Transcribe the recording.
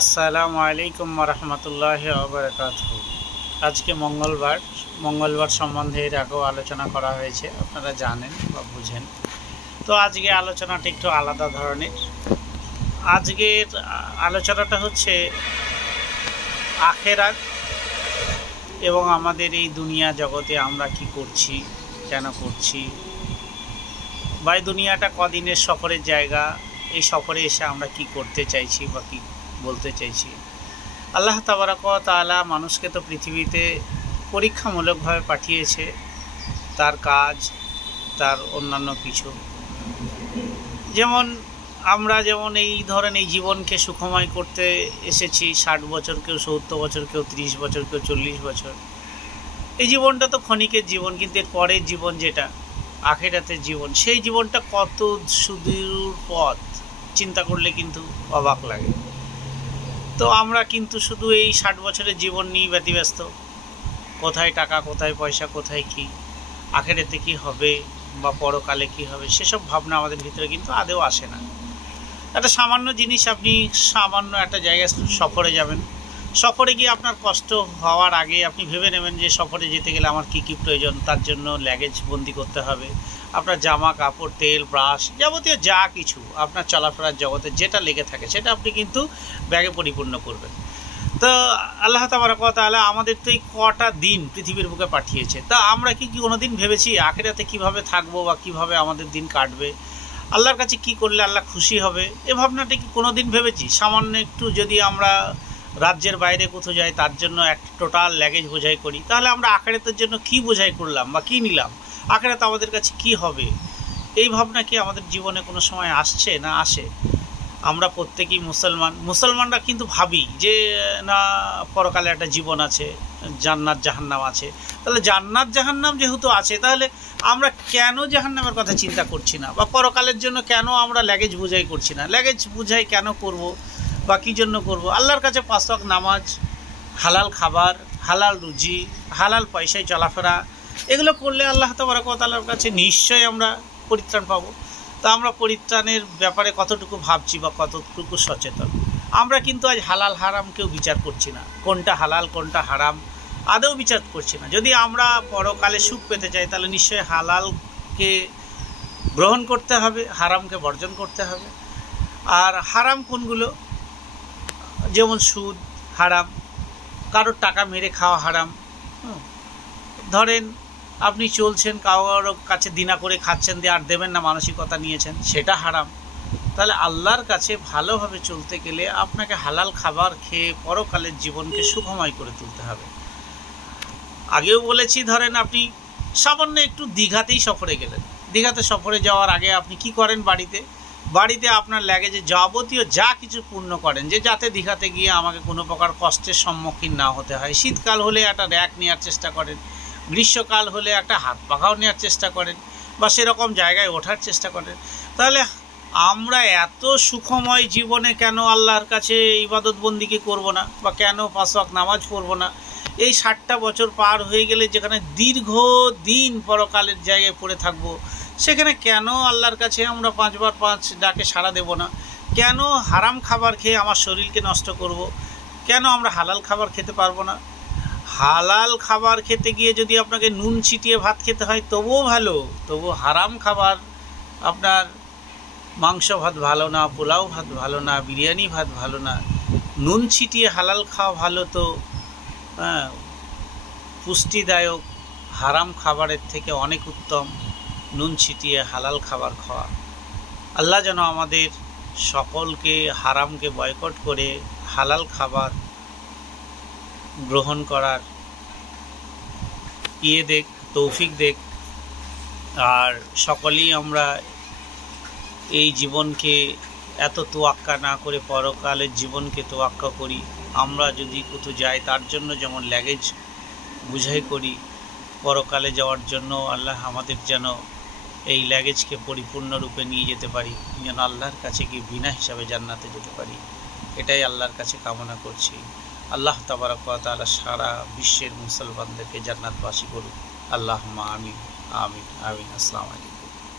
আসসালামু আলাইকুম রহমতুল্লাহি ওয়া বারাকাতুহু। আজকে মঙ্গলবার সম্বন্ধে এর আগেও আলোচনা করা হয়েছে, আপনারা জানেন বা বুঝেন। তো আজকে আলোচনাটা একটু আলাদা ধরনের। আজকের আলোচনাটা হচ্ছে আখেরাত এবং আমাদের এই দুনিয়া জগতে আমরা কি করছি, কেন করছি, বা এই দুনিয়াটা কদিনের সফরের জায়গা, এই সফরে এসে আমরা কি করতে চাইছি বা কি বলতে চাইছি। আল্লাহ তাবারাক ওয়া তাআলা মানুষকে তো পৃথিবীতে পরীক্ষামূলকভাবে পাঠিয়েছে, তার কাজ, তার অন্যান্য কিছু। যেমন আমরা এই এই জীবনকে সুখময় করতে এসেছি। 60 বছর, কেউ 70 বছর, কেউ 30 বছর, কেউ 40 বছর। এই জীবনটা তো ক্ষণিকের জীবন, কিন্তু এর পরের জীবন যেটা আখিরাতের জীবন, সেই জীবনটা কত সুদূর পথ, চিন্তা করলে কিন্তু অবাক লাগে। তো আমরা কিন্তু শুধু এই 60 বছরের জীবন নিয়ে ব্যতিব্যস্ত। কোথায় টাকা, কোথায় পয়সা, কোথায় কি, আখেরাতে কি হবে বা পরকালে কি হবে, সেসব ভাবনা আমাদের ভিতরে কিন্তু আদৌ আসে না। একটা সামান্য জিনিস, আপনি সামান্য একটা জায়গায় সফরে যাবেন, সফরে গিয়ে আপনার কষ্ট হওয়ার আগে আপনি ভেবে নেবেন যে সফরে যেতে গেলে আমার কি কি প্রয়োজন। তার জন্য লাগেজ বন্দি করতে হবে, আপনার জামা কাপড়, তেল, ব্রাশ, যাবতীয় যা কিছু আপনার চলাফেরার জগতে যেটা লেগে থাকে সেটা আপনি কিন্তু ব্যাগে পরিপূর্ণ করবেন। তো আল্লাহ তাবারাক ওয়া তাআলা আমাদের তো এই কটা দিন পৃথিবীর বুকে পাঠিয়েছে। তা আমরা কি কোনো দিন ভেবেছি আখিরাতে কিভাবে থাকবো বা কিভাবে আমাদের দিন কাটবে, আল্লাহর কাছে কি করলে আল্লাহ খুশি হবে, এ ভাবনাটা কি কোনো দিন ভেবেছি? সামান্য একটু যদি আমরা রাজ্যের বাইরে কোথাও যাই, তার জন্য একটা টোটাল লাগেজ বোঝাই করি, তাহলে আমরা আখিরাতের জন্য কি বোঝাই করলাম বা কি নিলাম, আখিরাত আমাদের কাছে কি হবে, এই ভাবনা কি আমাদের জীবনে কোনো সময় আসছে না আসে? আমরা প্রত্যেকেই মুসলমানরা কিন্তু ভাবি যে না, পরকালে একটা জীবন আছে, জান্নাত জাহান্নাম আছে। তাহলে জান্নাত জাহান্নাম যেহেতু আছে, তাহলে আমরা কেন জাহান্নামের কথা চিন্তা করছি না, বা পরকালের জন্য কেন আমরা লাগেজ বোঝাই করছি না? লাগেজ বোঝাই কেন করব বা কী জন্য করব? আল্লাহর কাছে 5 ওয়াক্ত নামাজ, হালাল খাবার, হালাল রুজি, হালাল পয়সায় চলাফেরা, এগুলো করলে আল্লাহ তাবারাক ওয়া তাআলার কাছে নিশ্চয়ই আমরা পরিত্রাণ পাবো। তা আমরা পরিত্রাণের ব্যাপারে কতটুকু ভাবছি বা কতটুকু সচেতন? আমরা কিন্তু আজ হালাল হারাম কেউ বিচার করছি না, কোনটা হালাল কোনটা হারাম আদৌ বিচার করছি না। যদি আমরা পরকালে সুখ পেতে চাই, তাহলে নিশ্চয়ই হালালকে গ্রহণ করতে হবে, হারামকে বর্জন করতে হবে। আর হারাম কোনগুলো? যেমন সুদ হারাম, কারোর টাকা মেরে খাওয়া হারাম। ধরেন আপনি চলছেন, কারোর কাছে দিনা করে খাচ্ছেন, দিয়ে আর দেবেন না মানসিকতা নিয়েছেন, সেটা হারাম। তাহলে আল্লাহর কাছে ভালোভাবে চলতে গেলে আপনাকে হালাল খাবার খেয়ে পরকালের জীবনকে সুখময় করে তুলতে হবে। আগেও বলেছি, ধরেন আপনি সামান্য একটু দীঘাতেই সফরে গেলেন, দীঘাতে সফরে যাওয়ার আগে আপনি কি করেন? বাড়িতে আপনার লাগেজে যাবতীয় যা কিছু পূর্ণ করেন, যে যাতে দীঘাতে গিয়ে আমাকে কোনো প্রকার কষ্টের সম্মুখীন না হতে হয়। শীতকাল হলে একটা র্যাক নেওয়ার চেষ্টা করেন, গ্রীষ্মকাল হলে একটা হাত পাখাও নেওয়ার চেষ্টা করেন, বা সেরকম জায়গায় ওঠার চেষ্টা করেন। তাহলে আমরা এত সুখময় জীবনে কেন আল্লাহর কাছে ইবাদত বন্দিকে করব না, বা কেন 5 ওয়াক্ত নামাজ পড়ব না? এই 60টা বছর পার হয়ে গেলে যেখানে দীর্ঘদিন পরকালের জায়গায় পড়ে থাকবো, সেখানে কেন আল্লাহর কাছে আমরা 5 বার 5 ডাকে সাড়া দেব না? কেন হারাম খাবার খেয়ে আমার শরীরকে নষ্ট করব? কেন আমরা হালাল খাবার খেতে পারবো না? হালাল খাবার খেতে গিয়ে যদি আপনাকে নুন ছিটিয়ে ভাত খেতে হয় তবুও ভালো, তবু হারাম খাবার, আপনার মাংস ভাত ভালো না, পোলাও ভাত ভালো না, বিরিয়ানি ভাত ভালো না, নুন ছিটিয়ে হালাল খাওয়া ভালো। তো পুষ্টিদায়ক হারাম খাবারের থেকে অনেক উত্তম নুন ছিটিয়ে হালাল খাবার খাওয়া। আল্লাহ যেন আমাদের সকলকে হারামকে বয়কট করে হালাল খাবার গ্রহণ করার তৌফিক দেখ। আর সকলেই আমরা এই জীবনকে এত তোয়াক্কা না করে পরকালের জীবনকে তোয়াক্কা করি। আমরা যদি কোথাও যাই, তার জন্য যেমন লাগেজ বুঝাই করি, পরকালে যাওয়ার জন্য আল্লাহ আমাদের যেন এই লাগেজকে পরিপূর্ণরূপে নিয়ে যেতে পারি, যেন আল্লাহর কাছে গিয়ে বিনা হিসাবে জান্নাতে যেতে পারি। এটাই আল্লাহর কাছে কামনা করছি। আল্লাহ তাবারাক ওয়া তাআলা সারা বিশ্বের মুসলমানদেরকে জান্নাতবাসী করুন। আল্লাহুম্মা আমিন আমিন আমিন। আসসালামু আলাইকুম।